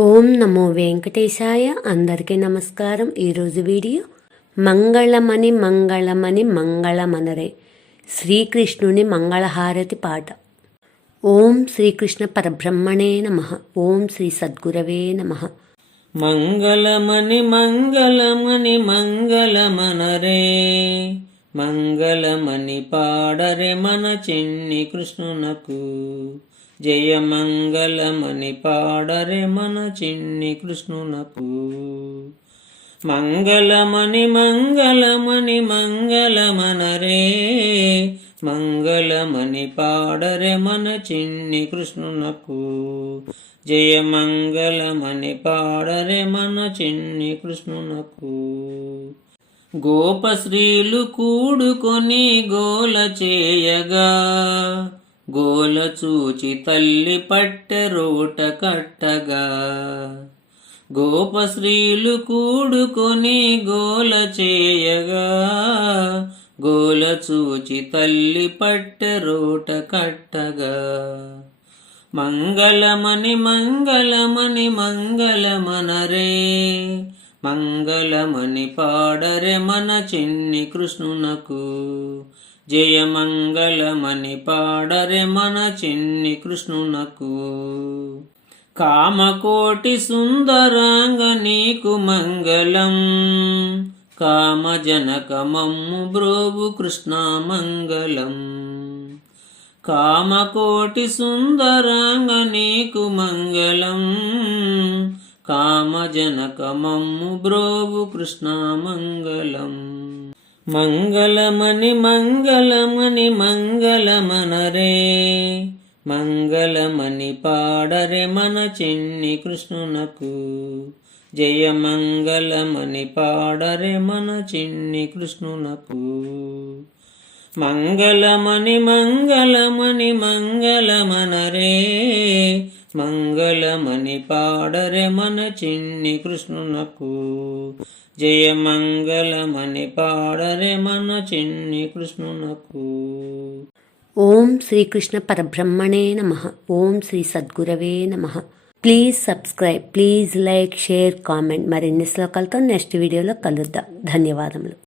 ఓం నమో వెంకటేశాయ. అందరికీ నమస్కారం. ఈరోజు వీడియో మంగళమని మంగళమని మంగళమనరే శ్రీకృష్ణుని మంగళహారతి పాట. ఓం శ్రీకృష్ణ పరబ్రహ్మణే నమః. ఓం శ్రీ సద్గురవే నమః. మంగళమని మంగళమని మంగళమనరే మంగళమని పాడరే మన చిన్ని కృష్ణునకు. జయ మంగళమని పాడరే మన చిన్ని కృష్ణునకు. మంగళమని మంగళమని మంగళమనరే మంగళమని పాడరే మన చిన్ని కృష్ణునకు. జయ మంగళమని పాడరే మన చిన్ని కృష్ణునకు. గోపశ్రీలు కూడుకొని గోల చేయగా గోల చూచి తల్లి పట్టెరోట కట్టగా. గోపశ్రీలు కూడుకొని గోల చేయగా గోల చూచి తల్లి పట్టెరోట కట్టగా. మంగళమని మంగళమని మంగళమనరే మంగళమని పాడరే మన చిన్ని కృష్ణునకు. జయ మంగళమని పాడరే మన చిన్ని కృష్ణునకు. కామకోటి సుందరాంగ నీకు మంగళం కామజనక మమ్ము బ్రోవు కృష్ణ మంగళం. కామకోటి సుందరాంగ నీకు మంగళం కామజనక మమ్ము బ్రోవు కృష్ణ మంగళం. మంగళమని మంగళమని మంగళమనరే మంగళమని పాడరే మన చిన్ని కృష్ణునకు. జయ మంగళమని పాడరే మన చిన్ని కృష్ణునకు. మంగళమని మంగళమని మంగళమనరే మంగళమని పాడరే మన చిన్ని కృష్ణునకు. జయ మంగళమని పాడరే మన చిన్ని కృష్ణునకు. ఓం శ్రీకృష్ణ పరబ్రహ్మణే నమః. ఓం శ్రీ సద్గురవే నమః. Please subscribe, please like, share, comment. మరిన్ని శ్లోకాలతో నెక్స్ట్ వీడియోలో కలుద్దాం. ధన్యవాదములు.